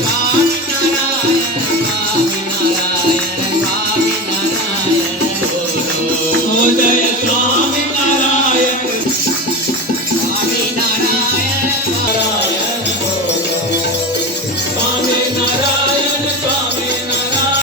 Bye. Thank you.